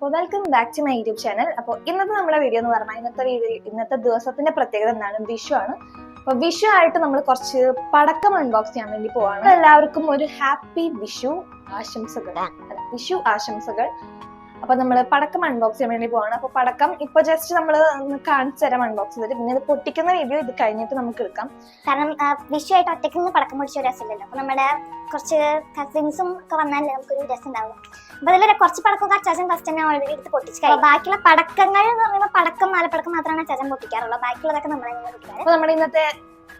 അപ്പോൾ welcome back to my YouTube channel. അപ്പോൾ ഇന്നത്തെ നമ്മുടെ വീഡിയോ എന്ന് പറഞ്ഞാൽ ഇന്നത്തെ ദിവസത്തിന്റെ പ്രത്യേകത എന്താണ്? വിഷു ആണ്. അപ്പോൾ വിഷു ആയിട്ട് നമ്മൾ കുറച്ച് പടക്കം അൺബോക്സ് ചെയ്യാൻ വേണ്ടി പോവാണ്. എല്ലാവർക്കും ഒരു ഹാപ്പി വിഷു ആശംസകൾ. വിഷു ആശംസകൾ. അപ്പൊ നമ്മൾ പടക്കം അൺബോക്സ് ചെയ്യാൻ വേണ്ടി പോവാണ്. അപ്പൊ പടക്കം ഇപ്പൊ ജസ്റ്റ് നമ്മൾ കാണിച്ചു തരാം അൺബോക്സ് ചെയ്തിട്ട്, പിന്നെ ഇത് പൊട്ടിക്കുന്ന വീഡിയോ ഇത് കഴിഞ്ഞിട്ട് നമുക്ക് എടുക്കാം. കാരണം വിഷു ആയിട്ട് ഒറ്റയ്ക്ക് നിന്ന് പടക്കം പൊടിച്ച ഒരു രസമില്ലല്ലോ. അപ്പൊ നമ്മുടെ കുറച്ച് കസിൻസും ഒക്കെ വന്നാലേ നമുക്കൊരു രസം ഉണ്ടാവും. അപ്പൊ അതിൽ കുറച്ച് പടക്കമൊക്കെ അച്ചാച്ചൻ ഫസ്റ്റ് തന്നെ ഓൾറെഡി എടുത്ത് പൊട്ടിച്ച് കഴിയും. ബാക്കിയുള്ള പടക്കങ്ങൾ എന്ന് പറയുമ്പോൾ പടക്കം മാലപ്പടക്കം മാത്രമാണ് അച്ചാച്ചൻ പൊട്ടിക്കാറുള്ളത്. ബാക്കിയുള്ളതൊക്കെ നമ്മൾ പൊട്ടിക്കാറ്. അപ്പൊ നമ്മുടെ ഇന്നത്തെ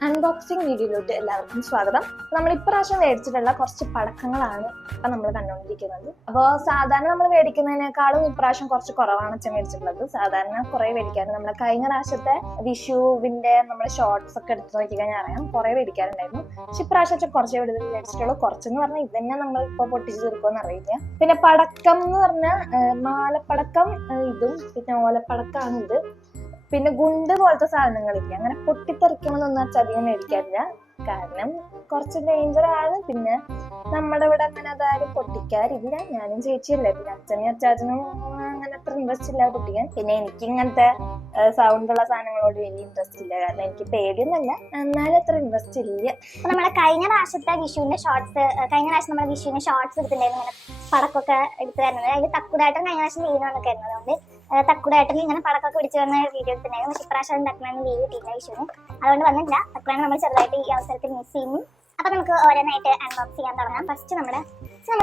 അൺബോക്സിംഗ് വീഡിയോയിലോട്ട് എല്ലാവർക്കും സ്വാഗതം. നമ്മൾ ഇപ്രാവശ്യം മേടിച്ചിട്ടുള്ള കുറച്ച് പടക്കങ്ങളാണ് ഇപ്പൊ നമ്മൾ കണ്ടുകൊണ്ടിരിക്കുന്നത്. അപ്പോൾ സാധാരണ നമ്മൾ മേടിക്കുന്നതിനേക്കാളും ഇപ്രാവശ്യം കുറച്ച് കുറവാണ് അച്ഛൻ മേടിച്ചിട്ടുള്ളത്. സാധാരണ കുറെ മേടിക്കാറുണ്ട്. നമ്മളെ കഴിഞ്ഞ പ്രാവശ്യത്തെ വിഷുവിന്റെ നമ്മുടെ ഷോർട്സ് ഒക്കെ എടുത്ത് നോക്കി കഴിഞ്ഞാൽ അറിയാം, കുറെ മേടിക്കാറുണ്ടായിരുന്നു. പക്ഷെ ഇപ്രാവശ്യം അച്ഛൻ കുറച്ചേ മേടിച്ചിട്ടുള്ളൂ. കുറച്ചെന്ന് പറഞ്ഞാൽ ഇതന്നെ നമ്മൾ ഇപ്പൊ പൊട്ടിച്ചു തീർക്കുമെന്ന് അറിയില്ല. പിന്നെ പടക്കം എന്ന് പറഞ്ഞാൽ മാലപ്പടക്കം ഇതും, പിന്നെ ഓലപ്പടക്കാണ് ഇത്. പിന്നെ ഗുണ്ട് പോലത്തെ സാധനങ്ങളില്ല, അങ്ങനെ പൊട്ടിത്തെറിക്കണമെന്നൊന്നും അധികം മേടിക്കാറില്ല. കാരണം കുറച്ച് ഡേഞ്ചർ ആണ്. പിന്നെ നമ്മുടെ ഇവിടെ അങ്ങനെ അതാരും പൊട്ടിക്കാറില്ല. ഞാനും ചേച്ചിയല്ലേ, പിന്നെ അച്ഛനും അങ്ങനെ അത്ര ഇൻട്രസ്റ്റ് ഇല്ല പൊട്ടിക്കാൻ. പിന്നെ എനിക്ക് ഇങ്ങനത്തെ സൗണ്ടുള്ള സാധനങ്ങളോട് വലിയ ഇൻട്രസ്റ്റ് ഇല്ല. കാരണം എനിക്ക് പേടിയൊന്നുമല്ല, എന്നാലും അത്ര ഇൻട്രസ്റ്റ് ഇല്ല. നമ്മളെ കഴിഞ്ഞ പ്രാവശ്യത്തെ വിഷുവിന്റെ ഷോർട്സ്, കഴിഞ്ഞ പ്രാവശ്യം നമ്മുടെ വിഷുവിന്റെ ഷോർട്സ് എടുത്തിട്ടുണ്ടായിരുന്നു. ഇങ്ങനെ പടക്കമൊക്കെ എടുത്തു തരുന്നത്. അതിൽ തക്കുടായിട്ടും കഴിഞ്ഞ പ്രാവശ്യം ചെയ്യുന്നതൊക്കെ ആയിരുന്നു. അതുകൊണ്ട് തക്കുടായിട്ടും ഇങ്ങനെ പടക്കമൊക്കെ പിടിച്ചു വന്ന വീഡിയോ എടുത്തിട്ടുണ്ടായിരുന്നു. പക്ഷെ ഇപ്രാവശ്യം തക്കുടാനും ലീവ് കിട്ടിയില്ല വിഷുവിന്, അതുകൊണ്ട് വന്നില്ല. തക്കുടാണ് നമ്മൾ ചെറുതായിട്ട് ഈ അവസരത്തിൽ മിസ് ചെയ്യുന്നു. അപ്പൊ നമുക്ക് ഓരോന്നായിട്ട് അൺബോക്സ് ചെയ്യാൻ തുടങ്ങാം. ഫസ്റ്റ് നമ്മൾ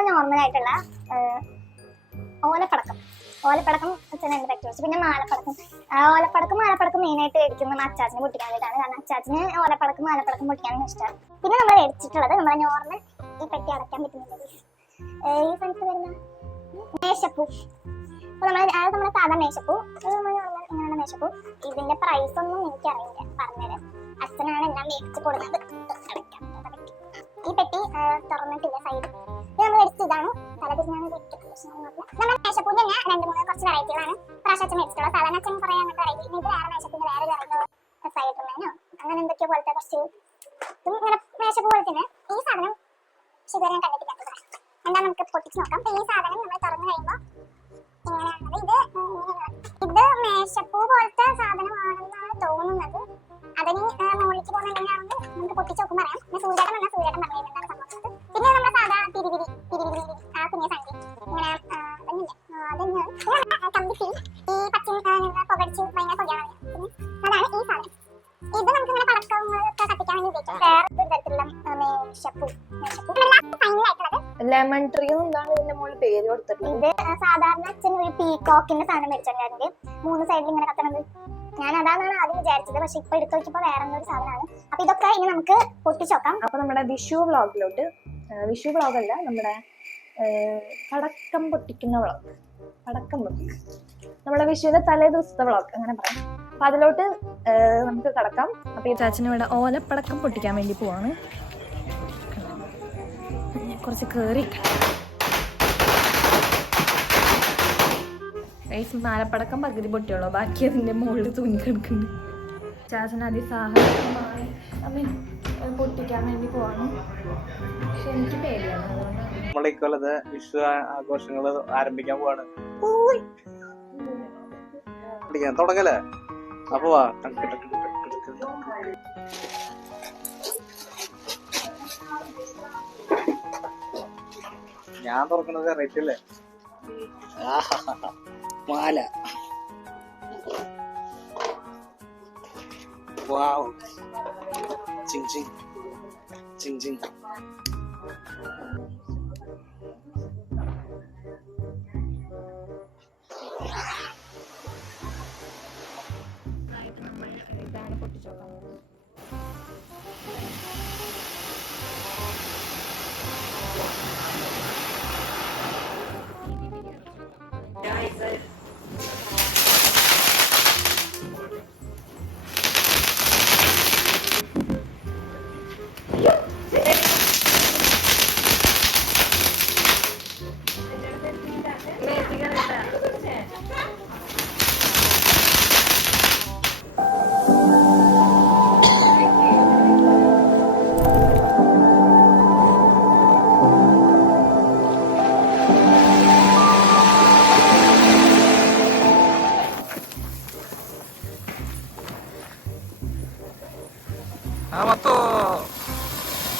നോർമൽ ആയിട്ടുള്ള ഓലപ്പടക്കം അച്ഛനുണ്ട് പറ്റി വെച്ചു. പിന്നെ മാലപ്പടക്കം. മാലപ്പടക്കം മെയിനായിട്ട് മേടിക്കുന്നത് അച്ചാച്ചനെ പൊട്ടിക്കാൻ വേണ്ടിയിട്ടാണ്. കാരണം അച്ചാച്ചന് മാലപ്പടക്കം പൊട്ടിക്കാനും ഇഷ്ടമാണ്. പിന്നെ നമ്മൾ മേടിച്ചിട്ടുള്ളത് നമ്മുടെ നോർമൽ ഈ പെട്ടി അടയ്ക്കാൻ പറ്റുന്നത് ഈ ഫ്രണ്ട്സ് വരുന്ന മേശപ്പൂ. അപ്പൊ നമ്മുടെ സാധാരണ മേശപ്പൂ, നോർമൽ ഇങ്ങനെയുള്ള മേശപ്പൂ. ഇതിന്റെ പ്രൈസ് ഒന്നും എനിക്കറിയില്ല, പറഞ്ഞത് അച്ഛനാണ് എല്ലാം മേടിച്ച് കൊടുക്കുന്നത്. അടയ്ക്കാം. ഈ പെട്ടി തുറന്നിട്ടില്ല സൈഡ്. ഇത് നമ്മൾ എടുത്തതാണ് തലതിരിഞ്ഞാണ് നമ്മുടെ മേശപ്പൂന്റെ തന്നെ 2-3 കുറച്ച് വെറൈറ്റികളാണ് പ്രാവശ്യം മേടിച്ചിട്ടുള്ളത്. സാധാരണ അച്ഛൻ പറയാൻ അങ്ങനത്തെ വെറൈറ്റി. ഇത് വേറെ മേശപ്പൂന്റെ വേറെ സൈഡ്മാനോ അങ്ങനെ എന്തൊക്കെയോ പോലത്തെ കുറച്ച് ഇങ്ങനെ മേശപ്പൂ പോലെ തന്നെ. ഈ സാധനം ശരിക്കും ഞാൻ കണ്ടിട്ടില്ല. എന്താ നമുക്ക് പൊട്ടിച്ച് നോക്കാം. ഈ സാധനം നമ്മൾ തുറന്നു കഴിയുമ്പോൾ ഇങ്ങനെയാണത്. ഇത് മേശപ്പൂ പോലത്തെ സാധനമാണെന്നാണ് തോന്നുന്നത്. അതിന് മുകളിലേക്ക് പോകുന്നുണ്ടെങ്കിൽ നമുക്ക് പൊട്ടിച്ച് നോക്കുമ്പോൾ അറിയാം. പിന്നെ സൂര്യേട്ടൻ പറഞ്ഞു എന്താണ് സംഭവിച്ചത്. പിന്നെ നമ്മുടെ സാധാ തിരിതിരി ആ കുഞ്ഞ സംഖ്യ ഇങ്ങനെ കമ്പിത്തി ഈ പച്ച പുകടിച്ച് ഭയങ്കര പുകയാണ്. അതാണ് ഈ സാധനം. ഇത് നമുക്ക് ഇങ്ങനെ പടക്കങ്ങളൊക്കെ കത്തിക്കാൻ വേണ്ടി ഉപയോഗിക്കാം. വേറെ തരത്തിലുള്ള മേശപ്പൂ ഫൈനലായിട്ടുള്ളത് ലെമൺ ട്രീ എന്താണ് ഇതിന്റെ മുകളിൽ പേര് കൊടുത്തിട്ടുള്ളത്. ഇത് സാധാരണ അച്ഛൻ ഒരു പീകോക്കിന്റെ സാധനം മേടിച്ചിട്ടുണ്ടായിരുന്നു. 3 സൈഡിൽ ഇങ്ങനെ കത്തണത്. ഞാൻ അതാണ് ആദ്യം വിചാരിച്ചത്. പക്ഷെ ഇപ്പൊ എടുത്തു നോക്കിയപ്പോ വേറെ ഒരു സാധനമാണ്. അപ്പൊ ഇതൊക്കെ ഇനി നമുക്ക് പൊട്ടിച്ചോക്കാം. അപ്പൊ നമ്മുടെ വിഷു വ്ളോഗിലോട്ട്, വിഷു വ്ളോഗല്ല, നമ്മുടെ പടക്കം പൊട്ടിക്കുന്ന വ്ളോഗ്, നമ്മുടെ വിഷുവിന്റെ തലേ ദിവസത്തെ വ്ളോഗ് അങ്ങനെ പറയാം. അപ്പൊ അതിലോട്ട് നമുക്ക് കടക്കാം. അപ്പൊ ഈ ചാച്ചന് ഇവിടെ ഓലപ്പടക്കം പൊട്ടിക്കാൻ വേണ്ടി പോവാണ്. കുറച്ച് കേറി മാലപ്പടക്കം പകുതി പൊട്ടിയുള്ളൂ, ബാക്കി അതിന്റെ മുകളിൽ തൂങ്ങിക്കിടക്കുന്നുണ്ട്. ചാച്ചന് അതിസാഹസമായി പൊട്ടിക്കാൻ വേണ്ടി പോവാണ്. പക്ഷെ എനിക്ക് പേടിയാണ്. നമ്മളെ ഇക്കൊല്ലത്തെ വിഷു ആഘോഷങ്ങൾ ആരംഭിക്കാൻ പോവാണ്. തുടങ്ങല്ലേ? അപ്പൊ വാ. ഞാൻ തുറക്കുന്നത് റേറ്റ് അല്ലേ? മാല. വാവ്. ചിങ് ചിങ് ചിങ് ചിങ്. ഇതാണ് പൊട്ടിച്ചോക്കാം.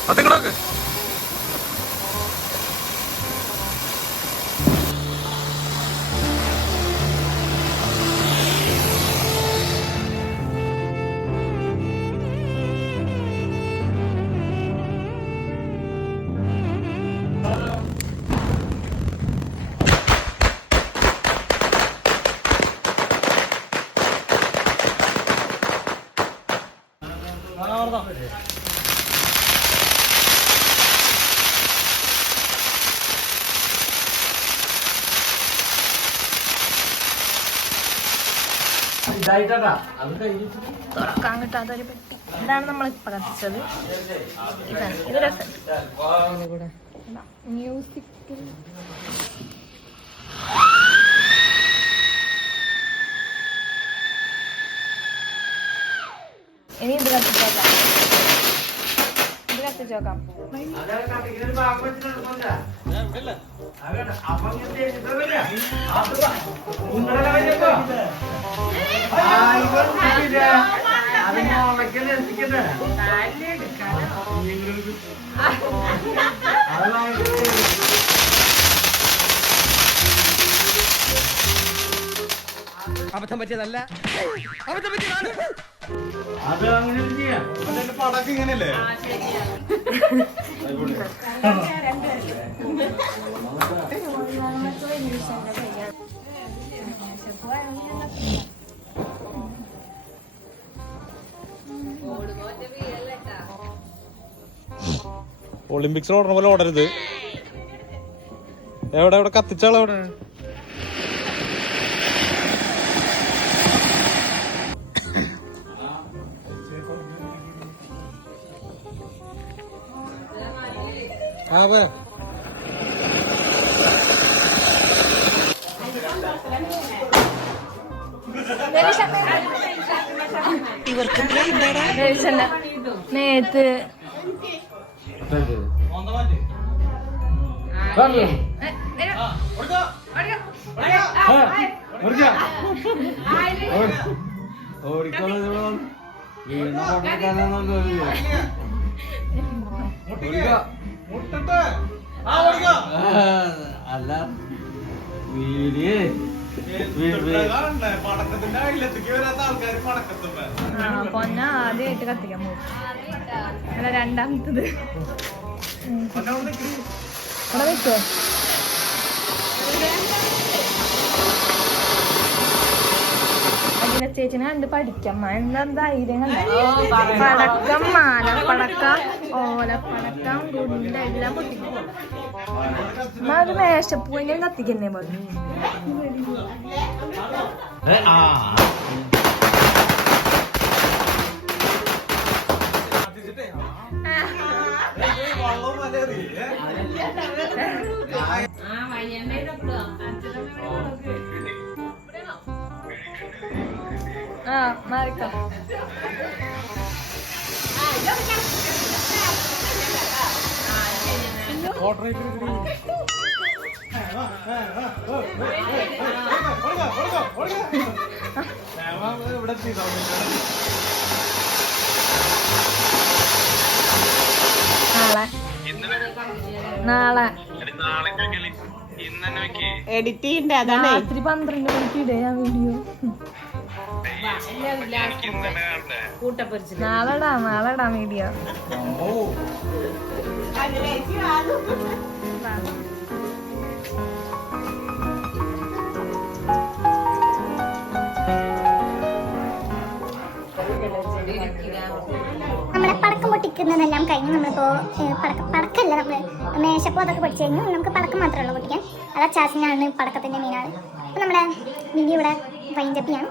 അതിങ്ങോട്ട് തുറക്കാൻ കിട്ടാത്തൊരു പെട്ടി. ഇതാണ് നമ്മളിപ്പോ കത്തിച്ചത്. ഇതാണ് ഇത് രസം. മ്യൂസിക് ഇനി ഇത് കത്തിച്ചോക്കാം. ഇത് കത്തിച്ചോക്കാം. അബദ്ധം പറ്റിയതല്ല, അബദ്ധം പറ്റിയതാണ്. അത് അങ്ങനെ ചെയ്യാം. പടക്കം ഇങ്ങനെയല്ലേ? ഒളിമ്പിക്സിൽ ഓടണ പോലെ ഓടരുത്. എവിടെ എവിടെ കത്തിച്ചാളെവിടെ? നേത്ത് അല്ല പടക്കത്തിന്റെ അയിലത്തേക്ക് വരാത്ത ആൾക്കാർ പടക്കത്തുമ്പോ പൊന്ന ആദ്യമായിട്ട് കത്തിക്കാൻ പോകും. അല്ല രണ്ടാമത്തത് അവിടെ വെച്ചോ. അഖില ചേച്ചിനെ കണ്ട് പഠിക്കമ്മ. എന്താ ധൈര്യം കണ്ട. പടക്കം, മാലപ്പടക്കം, ഓലപ്പടക്കം, ഗുണ്ട എല്ലാം പൊട്ടിക്കും. അത് മേശപ്പൂവിനെയും കത്തിക്കുന്നേ പറഞ്ഞു. ആ മാറിക്കാം. നാളെ എഡിറ്റ് ചെയ്യണ്ടേ? അതാണ് രാത്രി 12 മണിക്ക് ഇടയാ വീഡിയോ. നാളെടാ വീഡിയോ. നമ്മുടെ പടക്കം പൊട്ടിക്കുന്നതെല്ലാം കഴിഞ്ഞ് നമ്മളിപ്പോ പടക്കല്ല നമ്മള് മേശപ്പോ അതൊക്കെ പൊട്ടിച്ചു കഴിഞ്ഞു. നമുക്ക് പടക്കം മാത്രമേ ഉള്ളൂ പൊട്ടിക്കാൻ. അത് അച്ചാച്ചനാണ് പടക്കത്തിന്റെ മീനാണ്. അപ്പൊ നമ്മുടെ വീഡിയോ ഇവിടെ വൈൻഡപ്പ് ചെയ്യാണ്.